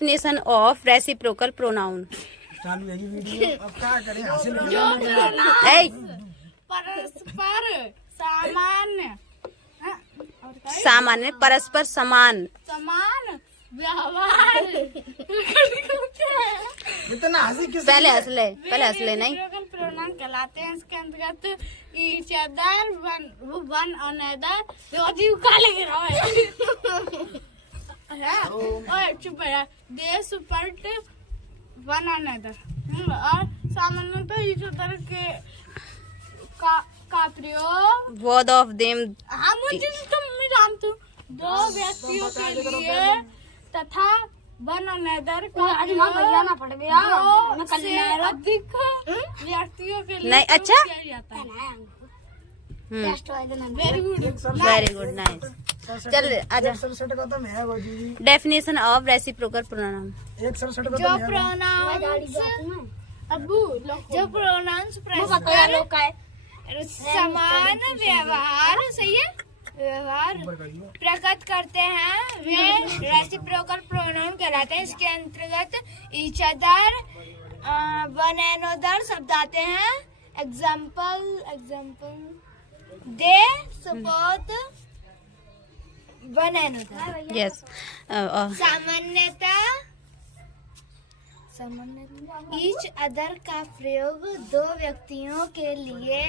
Definition of reciprocal pronoun. चालू है ये वीडियो, अब क्या करें, हासिल हो परस्पर सामान्य, सामान्य परस्पर समान समान व्यवहार इतना हंसी किस पहले हंस ले नहीं प्रोनाउन कहलाते हैं। इसके अंतर्गत ईच अदर, वन अनदर, काले और चुप है, दे सुपर्ट वन अनदर, और सामान्यतः ईच अदर के का प्रयोग बोथ ऑफ देम। हाँ मुझे तो मैं जानती हूँ, दो व्यक्तियों के लिए तथा वन अनदर का दो से अधिक व्यक्तियों के लिए नहीं, अच्छा किया जाता है। Very good nice. चल आजा। 67 का तो मैं वो जी डेफिनेशन ऑफ रेसिप्रोकल प्रोनाउन। 167 का जो तो मैं प्रोनाउंस जो प्रोनाउंस परस्पर समान व्यवहार, सही है, व्यवहार प्रकट करते हैं वे रेसिप्रोकल प्रोनाउन कहलाते हैं। इसके अंतर्गत each other, one and other शब्द आते हैं। Example they support one and other. Yes. सामान्यतः ईच अदर का प्रयोग दो व्यक्तियों के लिए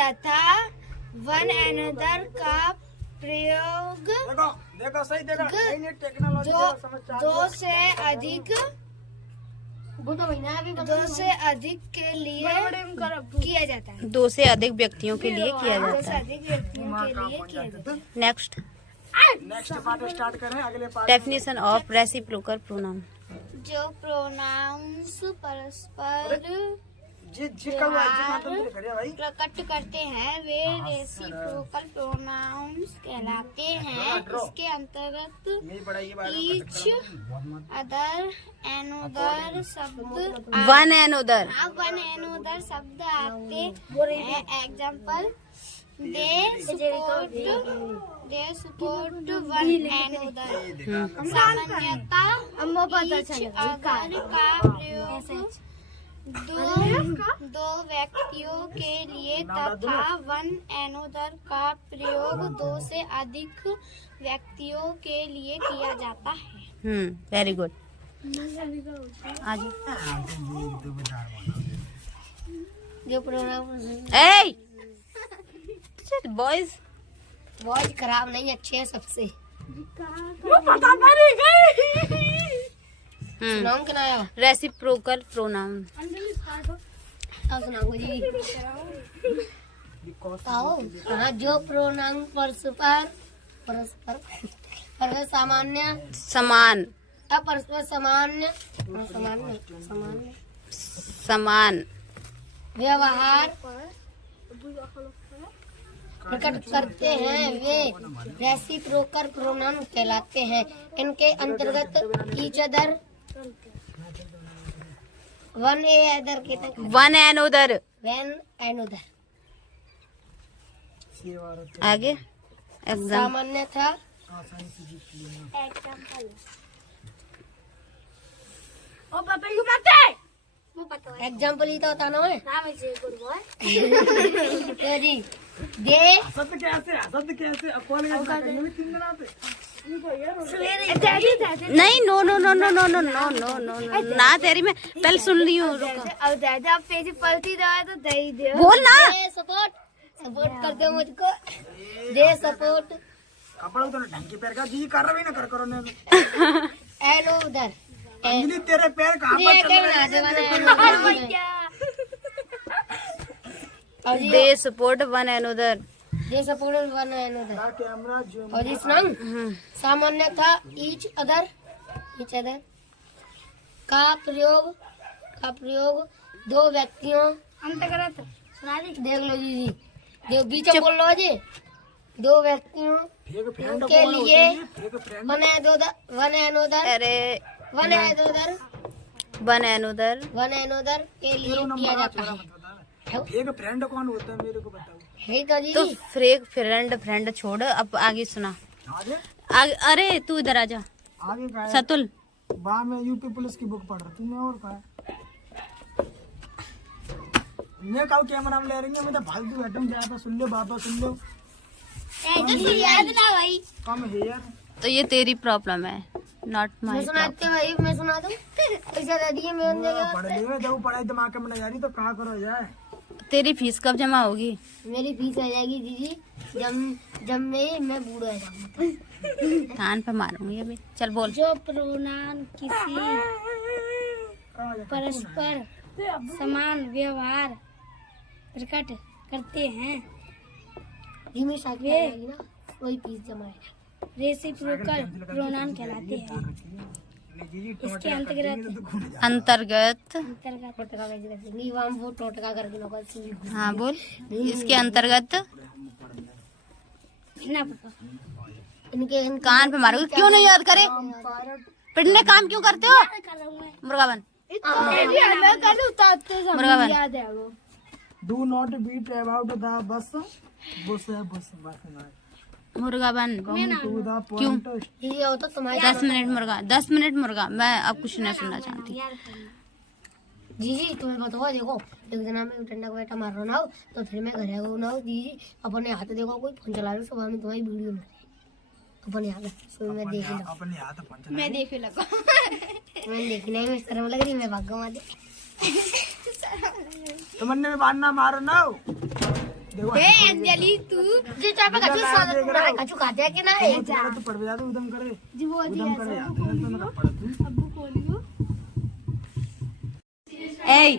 तथा वन अनदर का प्रयोग देखो सही देखो, नई टेक्नोलॉजी समझ दो से अधिक के लिए किया जाता है। दो से अधिक व्यक्तियों के लिए किया दो जाता से है। अधिक व्यक्तियों के लिए किया जाता है। नेक्स्ट नेक्स्ट पार्ट स्टार्ट करें, अगले part definition of reciprocal pronoun. जो प्रोनाउंस परस्पर जी कब करे भाई प्रकट करते हैं वे रेसिप्रोकल प्रोनाउंस कहलाते हैं। इसके अंतर्गत ईच अदर, अनदर शब्द वन एंड उधर। वन एंड अदर शब्द आते हैं। Example they support one and other. सामान्यतः ईच अदर का प्रयोग दो व्यक्तियों के लिए तथा वन अनदर का प्रयोग दो से अधिक व्यक्तियों के लिए किया जाता है। Very good. आज जो प्रोनाउन ए बॉयज खराब नहीं, अच्छे हैं सबसे। Reciprocal pronoun. सुनाओ जी। जो प्रोनाउन परस्पर सामान्य समान परस्पर सामान्य समान व्यवहार प्रकट करते हैं वे रेसिप्रोकल प्रोनाउन कहलाते हैं। इनके अंतर्गत ईच अदर, वन अदर के तक वन एंड उधर वन एंड अदर आगे एग्जाम। सामान्य था एग्जाम्पल ही तो होता ना है। तो जी दे सत्य कैसे कॉलेज नहीं, no no no no no no no no no ना तेरी मैं पहले सुन ली हूँ। अब पेज पलटी दवा तो दे दे बोल ना। सपोर्ट कर दो मुझको, दे सपोर्ट कपड़ा तो ढंग के पैर का जी कर रहा ना करो ने एनो उधर अंजलि तेरे पैर कहाँ पर चल रहे हैं? दे सपोर्ट वन एंड उधर। दे सपोर्ट वन एंड उधर। कैमरा जो और इस रंग सामान्य था ईच अदर का प्रयोग दो व्यक्तियों अंतर्गत देख लो जी जो बीच में बोल लो जी दो व्यक्तियों के लिए वन एंड उधर अरे वन एंड उधर के लिए किया जाता है। एक फ्रेंड कौन होता है मेरे को बताओ। है तो जी तो फ्रेंड छोड़, अब आगे सुना। आगे आगे अरे तू इधर आजा आगे का सतुल। वहाँ मैं यूपी पुलिस की बुक पढ़ रहा तू मैं और कहा मैं कहा कैमरा में ले रही है मैं तो फालतू बैठूं क्या सुन लो बाबा सुन लो याद ना भाई। कम है यार। तो ये तेरी प्रॉब्लम है, नॉट मैं माई सुनाते हैं भाई, मैं सुना दूं पैसा दे दिए मैं उन जगह पढ़ ले जब पढ़ाई दिमाग में नहीं आ रही तो कहाँ करो जाए। तेरी फीस कब जमा होगी? मेरी फीस आ जाएगी दीदी जब मैं बूढ़ा हो जाऊंगा। कान पे मारूंगी अभी। चल बोल। जो प्रोनाउन किसी परस्पर समान व्यवहार प्रकट करते हैं वे वही फीस जमा है। रेसिप्रोकल प्रोनाउन कहलाते हैं। इसके अंतर्गत नहीं वहाँ वो टोटका करके लोग हाँ बोल। इसके अंतर्गत ना पता। इनके कान पे मारोगे, क्यों नहीं याद करे? पिटने काम क्यों करते हो? मुर्गा बन, मुर्गा बन। याद है वो। Do not beat about the bush बस मुर्गा बन। टू द क्यों? पॉइंट। ये हो तो तुम्हारे 10 मिनट मुर्गा, 10 मिनट मुर्गा। मैं अब कुछ नहीं सुनना चाहती। जी तुम्हें बताओ देखो एक दिन मैं ठंडा का बैठा मार रहा ना हो तो फिर मैं घर आऊँ ना हो जी अपने हाथ देखो कोई फोन चला रही सुबह में तुम्हारी वीडियो में अपने हाथ सुबह में देख लो अपने हाथ पंच मैं देखे लगा। मैं देखी नहीं मैं शर्म लग रही मैं भाग गवा दे तुमने में बांधना मारो ना हो। देखो अंजलि तू जी चाय पे कचू साथ तुम्हारे कचू खाते हैं कि ना है तो पढ़ जा तो उदम करे जी वो उदम करे यार तो ना पढ़ तू। अब्बू खोलियो। A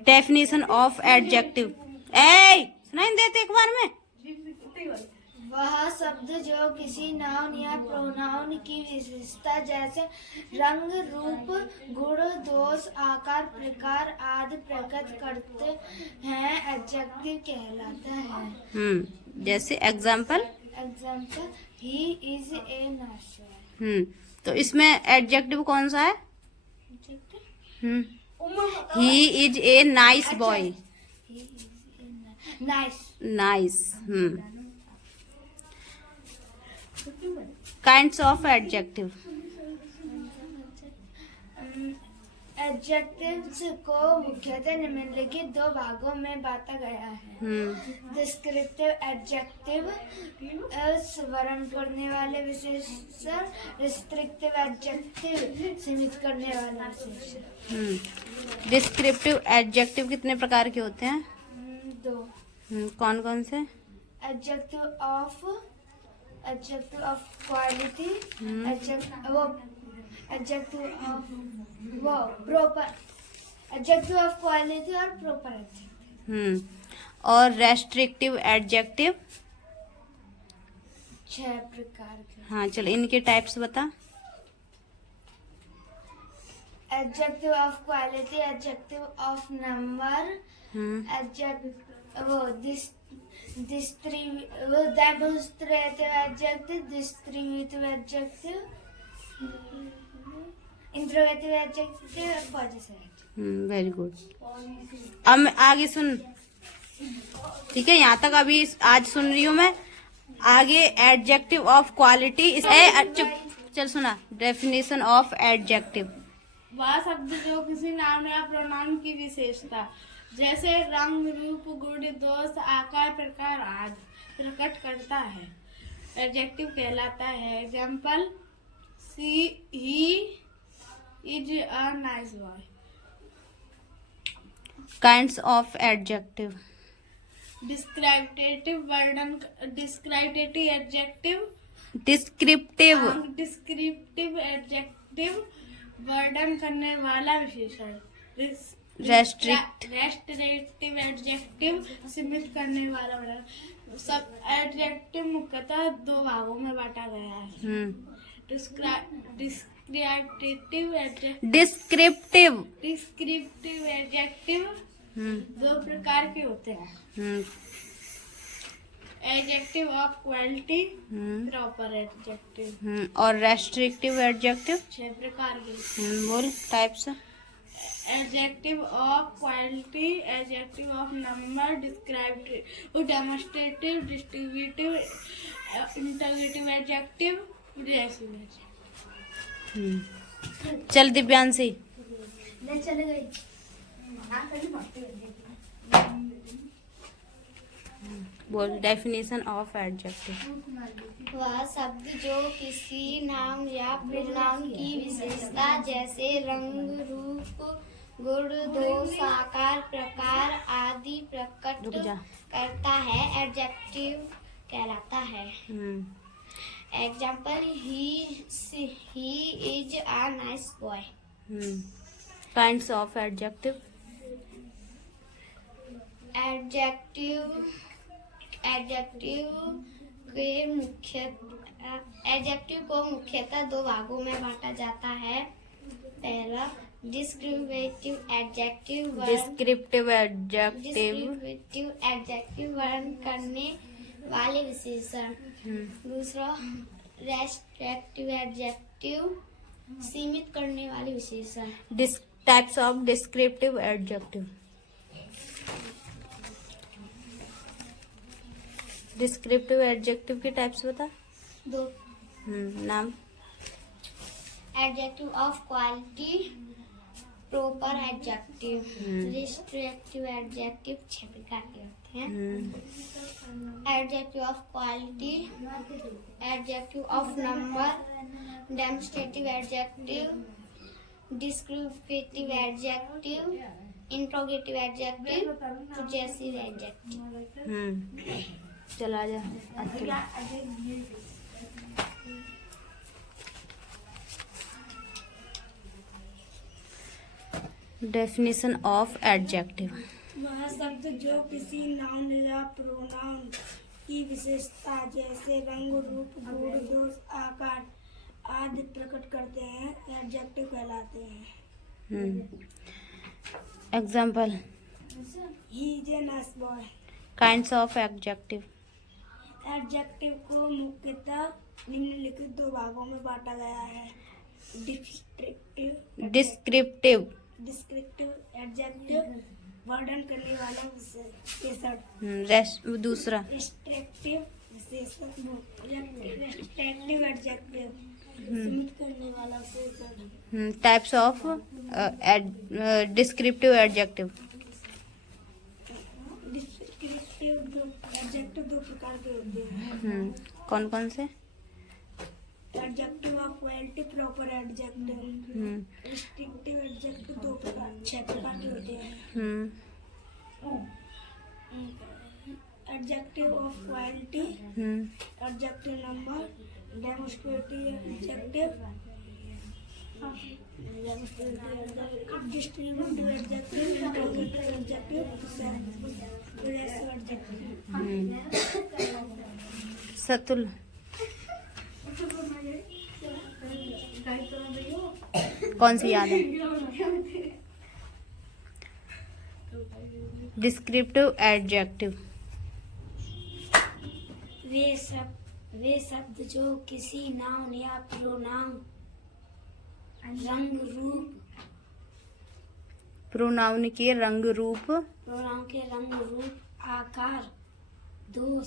definition of adjective. ए सुनाई देते एक बार में। वह शब्द जो किसी नाउन या प्रोनाउन की विशेषता जैसे रंग, रूप, गुण, दोष, आकार, प्रकार आदि प्रकट करते हैं एडजेक्टिव कहलाता है। जैसे example. Example he is a nurse. तो इसमें एडजेक्टिव कौन सा है? He is a nice boy. Nice. Nice. Kinds of adjective. Adjectives को मुख्यतः निम्नलिखित दो भागों में बांटा गया है। डिस्क्रिप्टिव एडजेक्टिव वर्णन करने वाले विशेषण, रिस्ट्रिक्टिव एडजेक्टिव सीमित करने वाला विशेषण। डिस्क्रिप्टिव एडजेक्टिव कितने प्रकार के होते हैं? दो। कौन कौन से? Adjective of quality, adjective of quality और प्रॉपर एडजेक्टिव। और रेस्ट्रिक्टिव एडजेक्टिव 6 प्रकार के। हाँ चल इनके टाइप्स बता। Adjective of quality, adjective of number, demonstrative adjective, descriptive adjective, interrogative adjective और पॉजिटिव एडजेक्टिव। Very good. अब आगे सुन, ठीक है? यहाँ तक अभी आज सुन रही हूँ मैं। आगे एडजेक्टिव ऑफ क्वालिटी। चल सुना। Definition of adjective. वह शब्द जो किसी नाम या प्रोनाउन की विशेषता जैसे रंग, रूप, गुण, दोष, आकार, प्रकार आदि प्रकट करता है एडजेक्टिव कहलाता है। Example he is a nice boy. Kinds of adjective. Descriptive वर्णन, डिस्क्रिप्टिव एडजेक्टिव, डिस्क्रिप्टिव एडजेक्टिव वर्णन करने वाला विशेषण। रेस्ट्रिक्टिव एडजेक्टिव सीमित करने वाला वर्णन। सब एडजेक्टिव मुख्यतः दो भागों में बांटा गया है। डिस्क्रिप्टिव एडजेक्टिव दो प्रकार के होते हैं। Adjective of quality, proper adjective. और रेस्ट्रिक्टिव एडजेक्टिव 6 प्रकार के। बोल types. Adjective of quality, adjective of number, descriptive, demonstrative, distributive, interrogative adjective, relative adjective. चल दिव्यांशी चले गई। बोल डेफिनेशन ऑफ एडजेक्टिव। वह शब्द जो किसी नाम या प्रोनाउन की विशेषता जैसे रंग, रूप, गुण, दोष, आकार, प्रकार आदि प्रकट रुक जा। करता है एडजेक्टिव कहलाता है। Example, he is a nice boy. Kinds of adjective. Adjective को मुख्यतः दो भागों में बांटा जाता है। पहला डिस्क्रिप्टिव एडजेक्टिव डिस्क्रिप्टिव एडजेक्टिव। वर्णन करने वाले विशेषण। दूसरा रेस्ट्रिक्टिव एडजेक्टिव सीमित करने वाले विशेषण। Types of descriptive adjective. Descriptive adjective के टाइप्स बता। दो। नाम। Adjective of quality, proper adjective. Restrictive adjective 6 प्रकार के होते हैं। Adjective of quality, adjective of number, demonstrative adjective, descriptive adjective, interrogative adjective, possessive adjective. चला जा। Definition of adjective. वह शब्द जो किसी नाउन या प्रोनाउन की विशेषता जैसे रंग, रूप, गुण, दोष, आकार आदि प्रकट करते हैं एडजेक्टिव कहलाते हैं। Example, he is a nice boy. Kinds of adjective. Adjective को मुख्यतः निम्नलिखित दो भागों में बांटा गया है। डिस्क्रिप्टिव एडजेक्टिव वर्णन करने वाला विशेषण। दूसरा रेस्ट्रिक्टिव एडजेक्टिव सीमित करने वाला विशेषण। Types of descriptive adjective. Adjective दो प्रकार के होते हैं। कौन कौन से? Adjective of quality, proper adjective. Restrictive adjective 6 प्रकार के होते हैं। Adjective of quality, adjective number, demonstrative adjective, distributive adjective, interrogative adjective, possessive adjective. Satul. कौन सी याद है? Descriptive adjective. वे शब्द जो किसी नाउन या प्रोनाउन रंग, रूप, प्रोनाउन के रंग, रूप, आकार, दोष,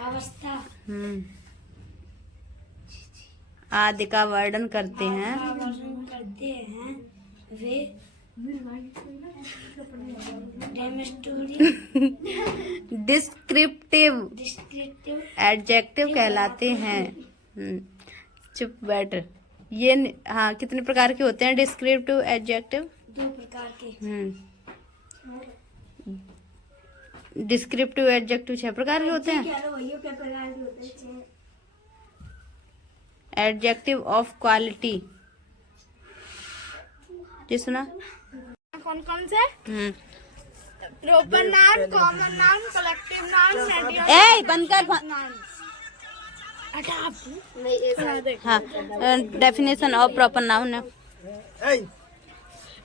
अवस्था आदि का वर्णन करते हैं। वे डिस्क्रिप्टिव एडजेक्टिव कहलाते हैं। चुप बैठ। ये हाँ, कितने प्रकार के होते हैं डिस्क्रिप्टिव एडजेक्टिव? 2 प्रकार के। डिस्क्रिप्टिव एडजेक्टिव 6 प्रकार के होते हैं। एडजेक्टिव ऑफ क्वालिटी, जी सुना? कौन कौन से? Proper noun, common noun, collective noun, ए बंद कर। हाँ, डेफिनेशन ऑफ प्रॉपर नाउन है।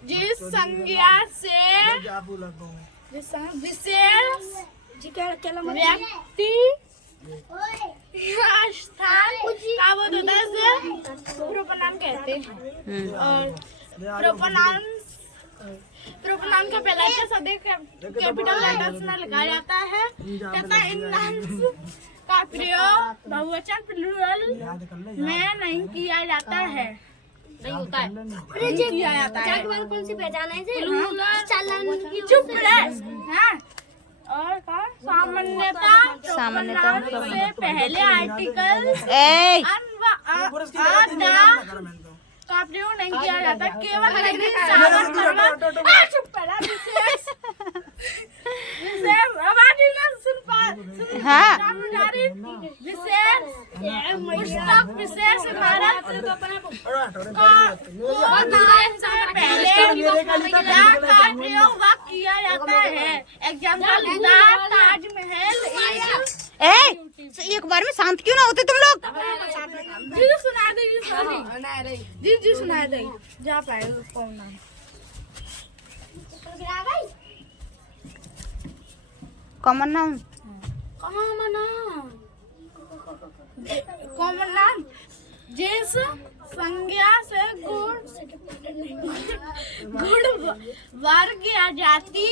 जिस संज्ञा से विशेष व्यक्ति स्थान का बोध होता है, उसे प्रोपर नाउन कहते हैं। और प्रोपर नाउन प्रोनाउन का पहला अक्षर सदैव कैपिटल लेटर्स में लिखा जाता है तथा इन नाउन्स का प्रयोग बहुवचन प्लूरल में नहीं किया जाता है। नहीं होता है, नहीं किया जाता है। कौन सी पहचान है इसे? चुप रहे। हाँ। और कहा सामान्यता से पहले आर्टिकल का प्रयोग नहीं किया जाता, केवल विशेष भारत का प्रयोग किया जाता है। एग्जाम्पल ताजमहल। एक बार में शांत क्यों ना होते तुम लोग? जी सुना दे, जी सुना दे। जा पाएगा कौन नाम? Common noun. कॉमन नाम जिस संज्ञा से गुण वर्ग या जाति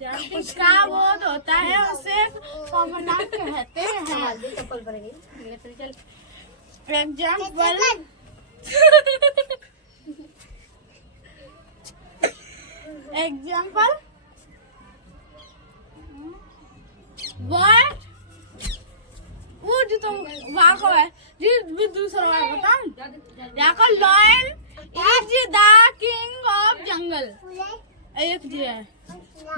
का बोध होता है उसे कॉमन नाम कहते हैं। एग्जाम्पल वर्ड वो जो तुम वहाँ को है जी भी दूसरा वाला बता यहाँ का lion is the king of jungle. एक जी है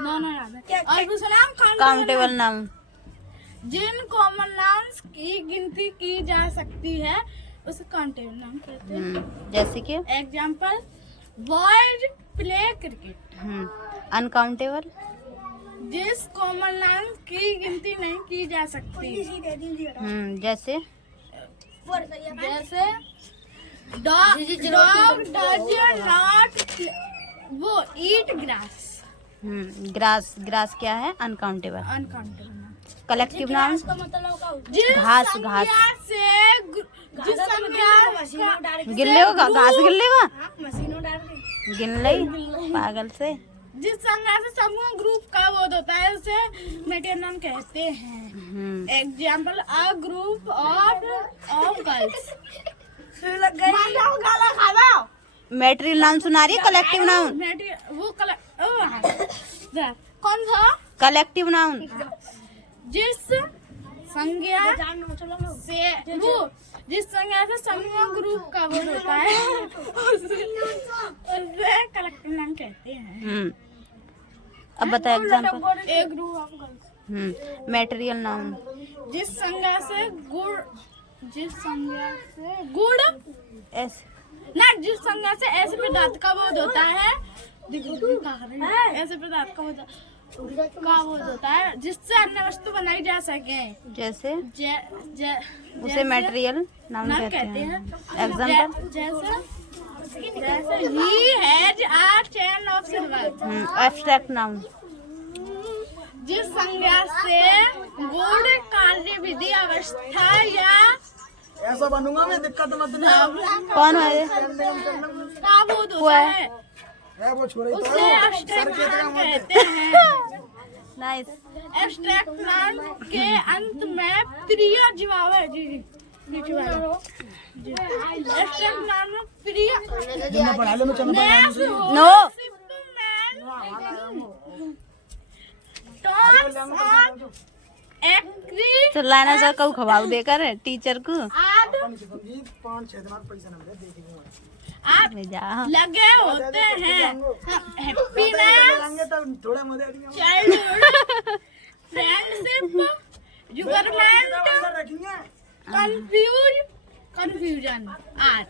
नो याद है। और दूसरा नाम काउंटेबल नाउन। जिन कॉमन नाउन्स की गिनती की जा सकती है उसे काउंटेबल नाउन कहते हैं। जैसे कि example boys play cricket. Uncountable. जिस कॉमन नाउन की गिनती नहीं की जा सकती। जैसे डॉग डज नॉट वो ईट ग्रास। ग्रास क्या है? अनकाउंटेबल। Collective noun. घास से जिस गिल्ले होगा, घास गिल्ले होगा, गिन ले पागल से। जिस संज्ञा से समूह ग्रुप का बोध होता है उसे मेटेरियल नाउन कहते हैं। Example a group of girls. Material noun सुना रही है। कलेक्टिव नाउन वो कौन सा? Collective noun. जिस संज्ञा से समूह ग्रुप का बोध होता है उसे कलेक्टिव नाउन कहते हैं। अब बता example. A group of girls. Material noun. जिस संज्ञा से गुड़ जिस संज्ञा से ऐसे पदार्थ का बोध होता है ऐसे पदार्थ का बोध होता है जिससे अन्य वस्तु बनाई जा सके। जैसे उसे जैसे मेटेरियल नाउन कहते हैं। एग्जाम्पल जैसे he has a chain of silver। Abstract noun. जिस संज्ञा से गुण कार्य विधि अवस्था या ऐसा बनूंगा मैं, दिक्कत मत नहीं। कौन है? का बोध होता है वो छोड़े उसे एब्स्ट्रैक्ट नाउन कहते हैं। नाइस। एब्स्ट्रैक्ट नाउन के अंत में प्रिय जवाब है। जी एब्स्ट्रैक्ट नाउन में प्रिय पढ़ा ले में चलो नो तो लाना सा कऊ खवाऊ देकर टीचर को। 5-6 दिन पैसा ना मिले देखेंगे जा लगे होते हैं। हैप्पीनेस थोड़ा मजा आएगा। Childhood friendship judgement confusion art.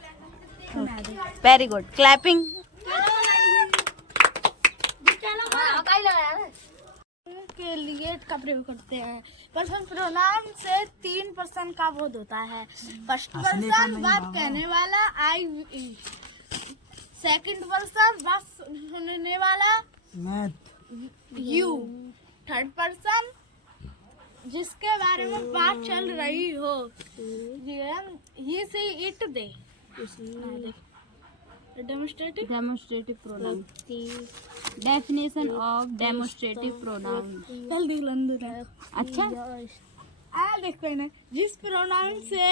Very good. Clapping. के लिए का प्रयोग करते हैं। पर्सन प्रोनाउन से 3 पर्सन का बोध होता है। फर्स्ट पर्सन बात कहने वाला आई, सेकंड पर्सन बात सुनने वाला यू, थर्ड पर्सन जिसके बारे में बात चल रही हो ही से it they. Demonstrative pronoun. Definition of demonstrative pronoun. अच्छा, देखो ना, जिस प्रोनाउन से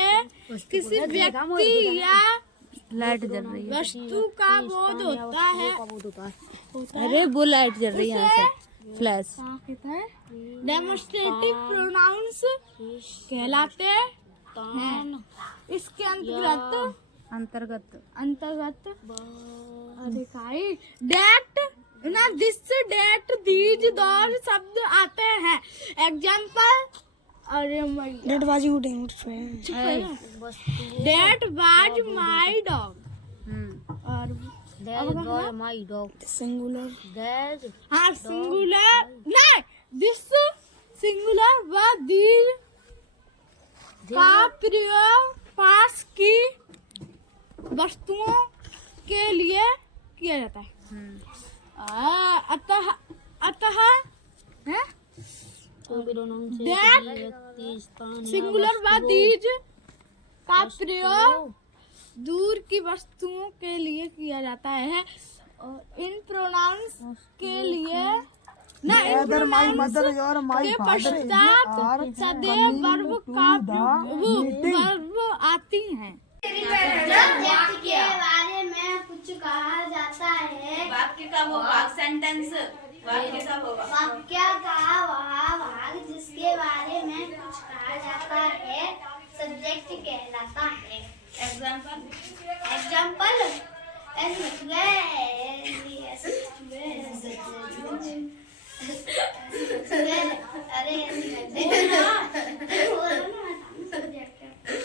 किसी व्यक्ति या लाइट जल रही है। वस्तु का बोध होता है, अरे वो लाइट जल रही है यहाँ से, फ्लैश। डेमोस्ट्रेटिव प्रोनाउंस कहलाते हैं। इसके अंतर्गत अधिकारी डेट ना दिस डेट दीज दौर शब्द आते हैं। एग्जाम्पल, अरे डेट बाजी उठे डेट वाज माई डॉग। और माई डॉग सिंगुलर दैट हाँ, सिंगुलर नहीं, दिस सिंगुलर व दीज का प्रयोग पास की वस्तुओं के लिए किया जाता है। अतः है सिंगुलर व दीज का प्रयोग दूर की वस्तुओं के लिए किया जाता है। और इन प्रोनाउंस के लिए ना इन Either my pronouns mother or my के father पश्चात are सदैव वर्ब का meeting. वर्ब आती हैं। सब्जेक्ट के बारे में कुछ कहा जाता है। वाक्य का वो भाग, सेंटेंस वाक्य का वो भाग। वाक्य का वह भाग जिसके बारे में कुछ कहा जाता है सब्जेक्ट कहलाता है। Example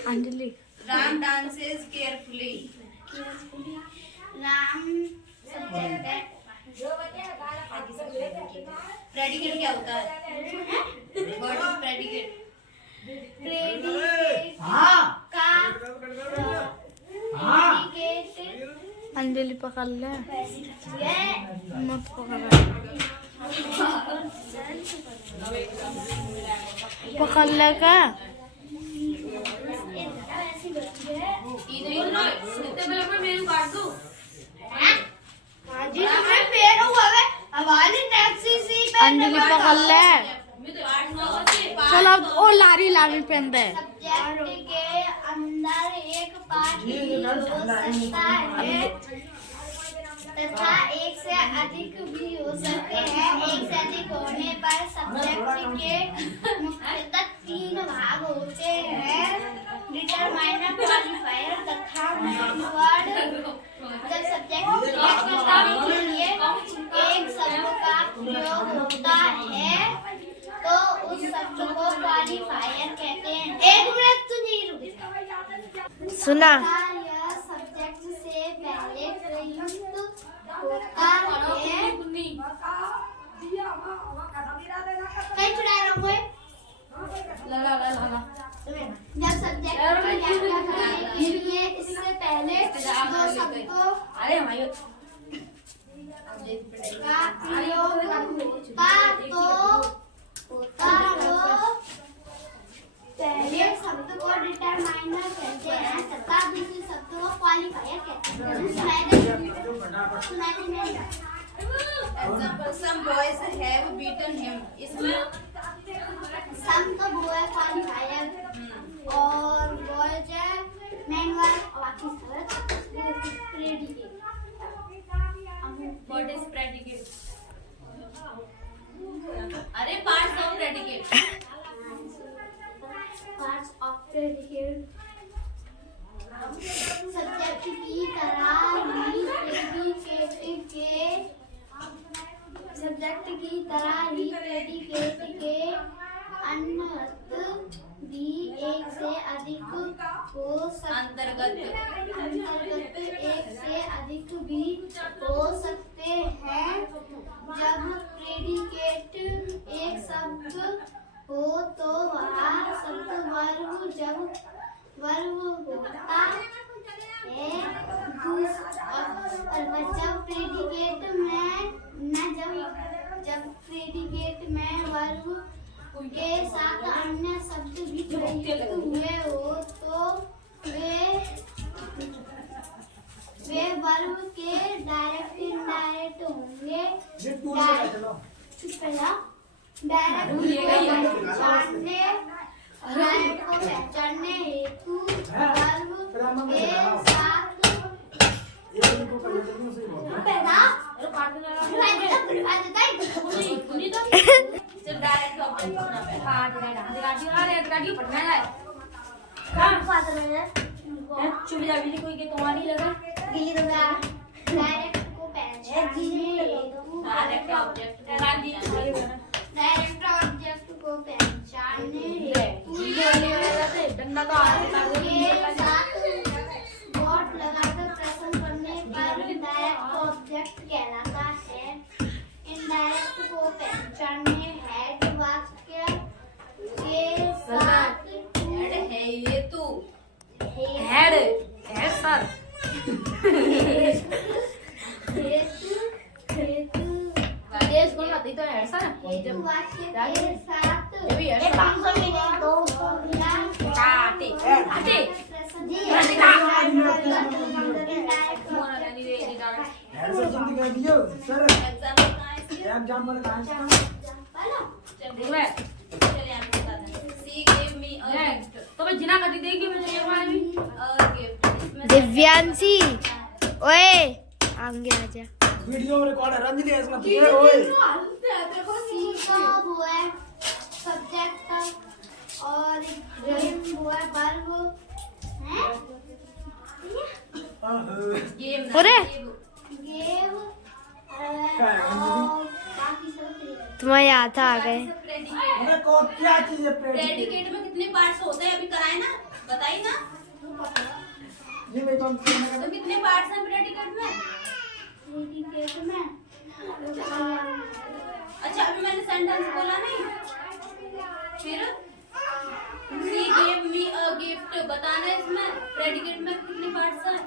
Anjali, Ram dances carefully. Ram subject है। प्रेडिकेट क्या होता है? What is predicate? Predicate Anjali पकड़ ले, का मत पकड़, पकड़ ले का। अंजलि पकड़ ले, चलो अब ओ लारी लारी पहन दे। सब्जेक्ट के अंदर एक पार्ट भी हो सकता है तथा एक से अधिक भी हो सकते हैं। एक से अधिक होने पर सब्जेक्ट के मुख्यतः 3 भाग होते हैं, डिटरमाइनर, क्वालिफायर तथा मेन वर्ड। जब सब्जेक्ट के लिए एक शब्द का प्रयोग होता है तो उस शब्द को क्वालिफायर कहते हैं। एक मिनट तू नहीं रुक सुना, यह सब्जेक्ट से पहले प्रयुक्त होता है। कहीं चुरा रहा हूँ जब सब्जेक्ट की व्याख्या करने के लिए इससे पहले 2 शब्दों का प्रयोग होता तो पहले शब्द को डिटरमाइनर कहते हैं तथा दूसरे शब्द को क्वालिफायर कहते हैं। सुनाई example, some boys have beaten him. इसमें सम तो बॉय क्वालिफायर और बॉयज है मेन वर्ब और बाकी सब प्रेडिकेट। What is predicate? अरे parts of predicate. Parts of predicate subject की तरह ही प्रेडिकेट के अंतर्गत भी एक से अधिक हो अंतर्गत एक से अधिक भी हो सकते हैं। जब प्रेडिकेट एक शब्द हो तो वह शब्द वर्ब जब वर्ब होता है। और जब प्रेडिकेट में वर्ब के साथ अन्य शब्द भी प्रयुक्त हुए हो तो वे वर्ब डायरेक्ट को पहचानने हेतु वर्ब के साथ डायरेक्ट को डायरेक्ट ऑब्जेक्ट को पहचानने के साथ डॉट लगाकर प्रश्न करने पर डायरेक्ट ऑब्जेक्ट कहलाता है। इनडायरेक्ट को पहचानने हेड वाक्य के साथ है ये तू हेड है सर हेतु वाक्य के साथ तो मैं जिना करती देगी दिव्यांशी ओए आगे आजा। वीडियो रिकॉर्ड है रंजनी ऐसा मत करे ओए सी का हुआ है सब्जेक्ट और गेम हुआ है वर्ब है अरे गेम और बाकी सब तुम्हारे हाथ आ गए। अरे को क्या चीज है प्रेडिकेट में कितने पार्ट्स होते हैं अभी कराए ना बताइए ना जी मैं तो तो कितने पार्ट्स हैं प्रेडिकेट में प्रेडिकेट में अच्छा अभी मैंने सेंटेंस बोला नहीं फिर सी गिव मी अ गिफ्ट बताना है इसमें प्रेडिकेट में कितने पार्ट्स हैं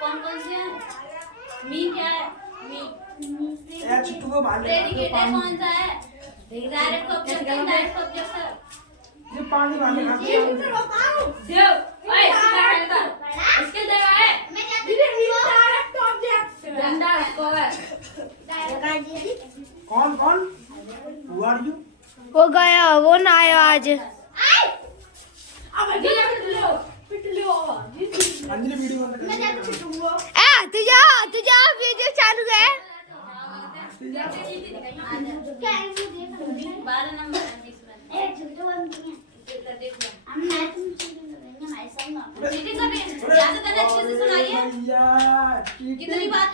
कौन कौन से हैं मी क्या है मी H2 को मान ले प्रेडिकेट है कौन सा है डायरेक्ट ऑब्जेक्ट है डायरेक्ट ऑब्जेक्ट है ये पानी वाले ना देव ओए क्या है का इसके जगह है डायरेक्ट ऑब्जेक्ट डंडा रखो है कौन कौन Who are you वो गया वो ना आया आज। अब पिट लो अंजलि वीडियो बंद कर ए तुझा वीडियो चालू है। 12 नंबर चीटिंग कर रहे हैं ज्यादा करना अच्छे से सुनाइए कितनी बात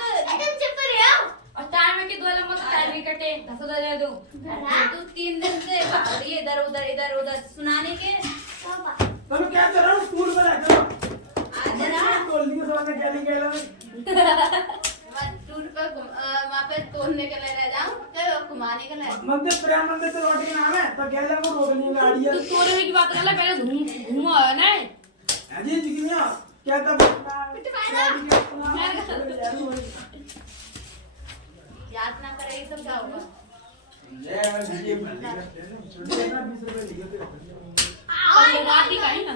और टाइम में कि 2 नंबर का टाइम भी कटे 10 दे दूं तू 3 दिन से भाग रही है इधर उधर सुनाने के तुम क्या कर रहे हो स्कूल में जाके आज जरा टोल दिए सो में गली गला मैं टूर पे वहां पे तोड़ने के लिए रह जाऊं क्या घुमाने के लिए मंदिर प्रेम मंदिर तो रोटी के नाम है पर गला को रोक नहीं गाड़ी है तू तोड़ने की बात कर ले पहले घूमो है ना अजी जिगिया क्या तब याद ना करे ये सब क्या होगा ले वीडियो बंद कर छोटे ना 20 रुपए लिए और बात ही कहीं ना